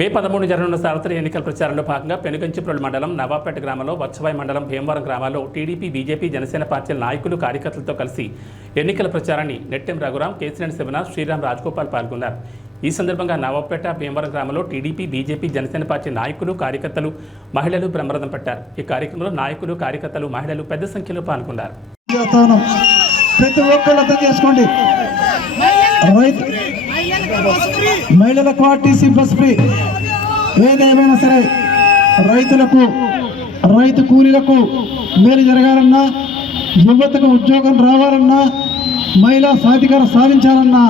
మే పదమూడు జరగనున్న సార్వత్రిక ఎన్నికల ప్రచారంలో భాగంగా పెనుగంచిప్రోలు మండలం నవాపేట గ్రామంలో వచ్చవాయి మండలం భీమవరం గ్రామాల్లో టీడీపీ బీజేపీ జనసేన పార్టీల నాయకులు కార్యకర్తలతో కలిసి ఎన్నికల ప్రచారాన్ని నెట్టెం రఘురాం కేసినేని శివనాథ్ శ్రీరామ్ రాజగోపాల్ పాల్గొన్నారు. ఈ సందర్భంగా నవాపేట భీమవరం గ్రామంలో టీడీపీ బీజేపీ జనసేన పార్టీ నాయకులు కార్యకర్తలు మహిళలు బ్రహ్మరథం పట్టారు. ఈ కార్యక్రమంలో నాయకులు కార్యకర్తలు మహిళలు పెద్ద సంఖ్యలో పాల్గొన్నారు. ప్రతి ఒక్కళ్ళు అర్థం చేసుకోండి. రైతు మహిళలకు ఆర్టీసీ బస్ ఫ్రీ. ఏదేమైనా సరే రైతులకు రైతు కూలీలకు మేలు జరగాలన్నా యువతకు ఉద్యోగం రావాలన్నా మహిళా సాధికారం సాధించాలన్నా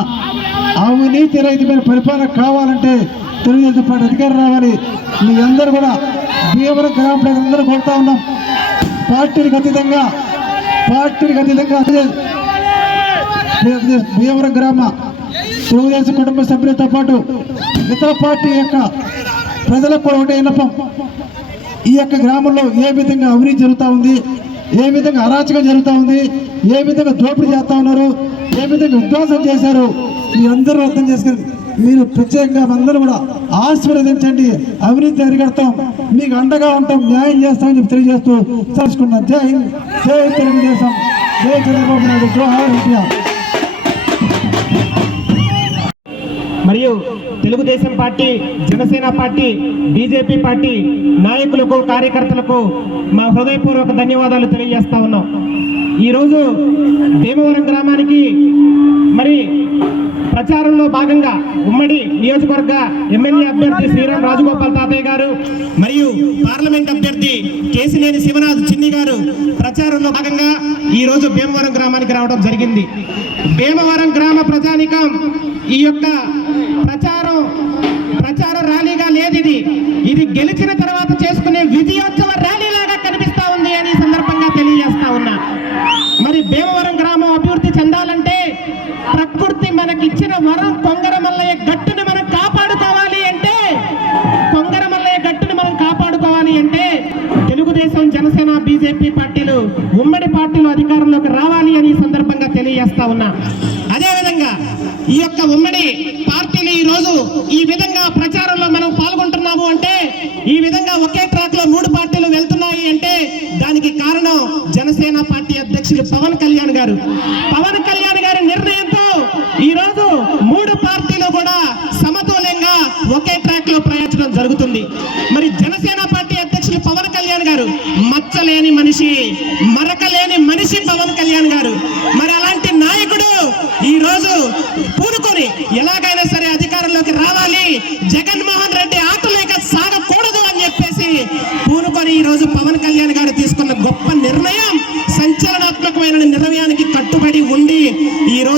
అవినీతి మీద పరిపాలన కావాలంటే తెలుగుదేశం పార్టీ అధికారం రావాలి. మీ అందరూ కూడా భీమవరం గ్రామ ప్రజలందరూ కోరుతా ఉన్నాం. పార్టీలకు అతీతంగా పార్టీలకు అతీతంగా భీమవరం గ్రామ తెలుగుదేశం కుటుంబ సభ్యులతో పాటు ఇతర పార్టీ యొక్క ప్రజలకు కూడా ఒకటే విన్నపం. ఈ యొక్క గ్రామంలో ఏ విధంగా అవినీతి జరుగుతూ ఉంది ఏ విధంగా అరాచకం జరుగుతూ ఉంది ఏ విధంగా దోపిడీ చేస్తూ ఉన్నారు ఏ విధంగా విధ్వంసం చేశారు మీరందరూ అర్థం చేసుకుని మీరు ప్రత్యేకంగా అందరూ కూడా ఆశీర్వదించండి అవినీతి అరిగడతాం మీకు అండగా ఉంటాం న్యాయం చేస్తామని చెప్పి తెలియజేస్తూ తెలుసుకున్నాం జై హింద్ జై తెలుగుదేశం జై చంద్రబాబు నాయుడు జోహార్ ఇండియా. మరియు Telugu Desam party Janasena party BJP party నాయకులకు కార్యకర్తలకు మా హృదయపూర్వక ధన్యవాదాలు తెలియజేస్తా ఉన్నాం. ఈరోజు భీమవరం గ్రామానికి మరి ప్రచారంలో భాగంగా ఉమ్మడి నియోజకవర్గ ఎమ్మెల్యే అభ్యర్థి శ్రీరామ్ రాజగోపాల్ తాతయ్య గారు మరియు పార్లమెంట్ అభ్యర్థి కేసినేని శివనాథ్ చిన్ని గారు ప్రచారంలో భాగంగా ఈ రోజు భీమవరం గ్రామానికి రావడం జరిగింది. భీమవరం గ్రామ ప్రజానికం ఈ యొక్క ప్రచారం ప్రచార ర్యాలీగా లేదు ఇది ఇది గెలిచిన తర్వాత చేసుకునే విజయోత్సవ ర్యాలీ ఇచ్చిన వరం కొంగర మల్లయ్య గట్టుని మనం కాపాడుకోవాలి అంటే కొంగర మల్లయ్య గట్టుని మనం కాపాడుకోవాలి అంటే తెలుగుదేశం జనసేన బీజేపీ పార్టీలు ఉమ్మడి పార్టీలు అధికారంలోకి రావాలి అని సందర్భంగా తెలియజేస్తా ఉన్నా. అదేవిధంగా ఈ యొక్క ఉమ్మడి పార్టీలు ఈ రోజు ఈ విధంగా ప్రచారంలో మనం పాల్గొంటున్నాము అంటే ఈ విధంగా ఒకే ట్రాక్లో మూడు పార్టీలు వెళ్తున్నాయి అంటే దానికి కారణం జనసేన పార్టీ అధ్యక్షులు పవన్ కళ్యాణ్ గారు. పవన్ కళ్యాణ్ గారి ఈరోజు ఈ రోజు మూడు పార్టీలు కూడా సమతుల్యంగా ఒకే ట్రాక్లో ప్రయాణించడం జరుగుతుంది. మరి జనసేన పార్టీ అధ్యక్షులు పవన్ కళ్యాణ్ గారు మచ్చలేని మనిషి మరకలేని మనిషి పవన్ కళ్యాణ్ గారు. మరి అలాంటి నాయకుడు ఈ రోజు పూనుకొని ఎలాగైనా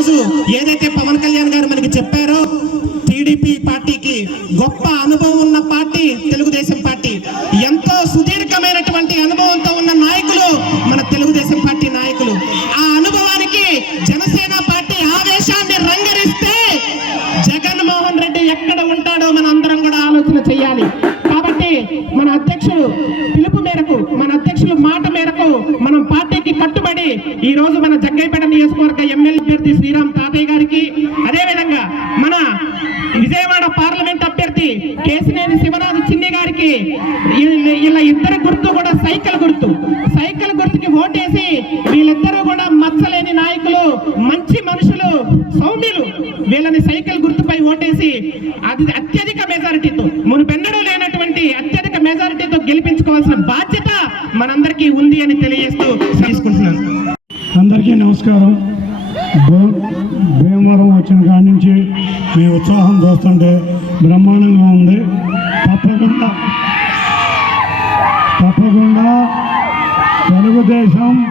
ఈరోజు ఏదైతే పవన్ కళ్యాణ్ గారు మనకి చెప్పారో టీడీపీ పార్టీకి గొప్ప అనుభవం ఉన్న పార్టీ తెలుగుదేశం పార్టీ. ఎంతో సుదీర్ఘమైనటువంటి అనుభవంతో ఉన్న నాయకులు మన తెలుగుదేశం పార్టీ నాయకులు. ఆ అనుభవానికి జనసేన పార్టీ ఆవేశాన్ని రంగరిస్తే జగన్మోహన్ రెడ్డి ఎక్కడ ఉంటాడో మన అందరం కూడా ఆలోచన చేయాలి. కాబట్టి మన అధ్యక్షుడు పిలుపు మేరకు మన అధ్యక్షులు మాట మేరకు మనం పార్టీకి ఈ రోజు మన జగ్గైపేట నియోజకవర్గ ఎమ్మెల్యే అభ్యర్థి శ్రీరామ్ తాతయ్య గారికి అదేవిధంగా మన విజయవాడ పార్లమెంట్ అభ్యర్థి కేసినేని శివరాజు చిన్ని గారికి ఇలా ఇద్దరు గుర్తు కూడా సైకిల్ గుర్తు. సైకిల్ గుర్తుకి ఓటేసి వీళ్ళిద్దరూ కూడా మచ్చలేని నాయకులు మంచి మనుషులు సౌమ్యులు. వీళ్ళని సైకిల్ గుర్తుపై ఓటేసి అది అత్యధిక మెజారిటీతో మునుపెన్నడూ లేనటువంటి అత్యధిక మెజారిటీతో గెలిపించుకోవాల్సిన బాధ్యత మనందరికీ ఉంది అని తెలియజేస్తూ తీసుకుంటున్నాను. నమస్కారం. భూ- భీమవరం వచ్చిన కాడి నుంచి మీ ఉత్సాహం చూస్తుంటే బ్రహ్మాండంగా ఉంది. తప్పకుండా తప్పకుండా తెలుగుదేశం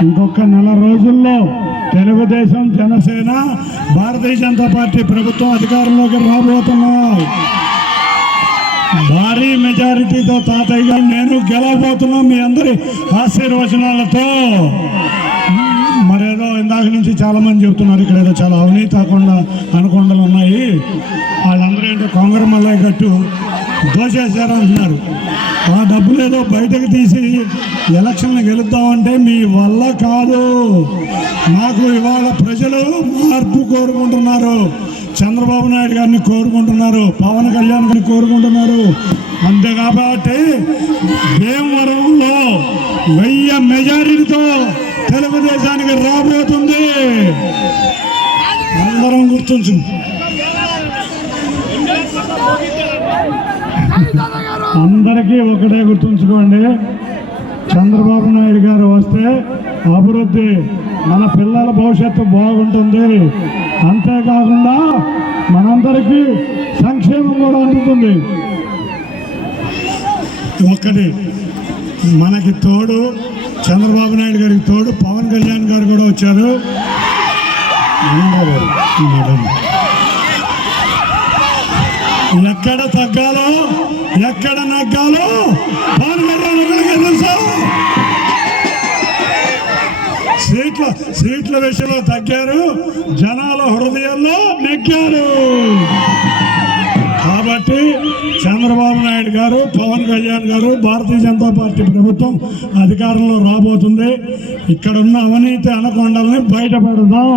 ఇంకొక నెల రోజుల్లో తెలుగుదేశం జనసేన భారతీయ జనతా పార్టీ ప్రభుత్వం అధికారంలోకి రాబోతున్నాయి. భారీ మెజారిటీతో తాతయ్య గారు నేను గెలవబోతున్నాం మీ అందరి ఆశీర్వచనాలతో. మరేదో ఇందాక నుంచి చాలామంది చెప్తున్నారు ఇక్కడ ఏదో చాలా అవినీతి కాకుండా అనుకొండలు ఉన్నాయి. వాళ్ళందరూ ఏంటో కొంగర మల్లయ్య గట్టు దోచేశారంటున్నారు ఆ డబ్బులు ఏదో బయటకు తీసి ఎలక్షన్లు గెలుద్దామంటే మీ వల్ల కాదు. నాకు ఇవాళ ప్రజలు మార్పు కోరుకుంటున్నారు. చంద్రబాబు నాయుడు గారిని కోరుకుంటున్నారు పవన్ కళ్యాణ్ గారిని కోరుకుంటున్నారు. అంతే కాబట్టి భీమవరంలో వెయ్యి మెజారిటీతో తెలుగుదేశానికి రాబోతుంది. అందరం గుర్తుంచు. అందరికీ ఒకటే గుర్తుంచుకోండి. చంద్రబాబు నాయుడు గారు వస్తే అభివృద్ధి మన పిల్లల భవిష్యత్తు బాగుంటుంది. అంతేకాకుండా మనందరికీ సంక్షేమం కూడా అందుతుంది. ఒక్కటి మనకి తోడు చంద్రబాబు నాయుడు గారికి తోడు పవన్ కళ్యాణ్ గారు కూడా వచ్చారు. ఎక్కడ తగ్గాలో ఎక్కడ నగ్గాలో సీట్ల విషయంలో తగ్గారు. జనాల హృదయాల్లో నెగ్గారు. కాబట్టి చంద్రబాబు నాయుడు గారు పవన్ కళ్యాణ్ గారు భారతీయ జనతా పార్టీ ప్రభుత్వం అధికారంలో రాబోతుంది. ఇక్కడ ఉన్న అవినీతి అనకొండల్ని బయటపడదాం.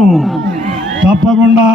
తప్పకుండా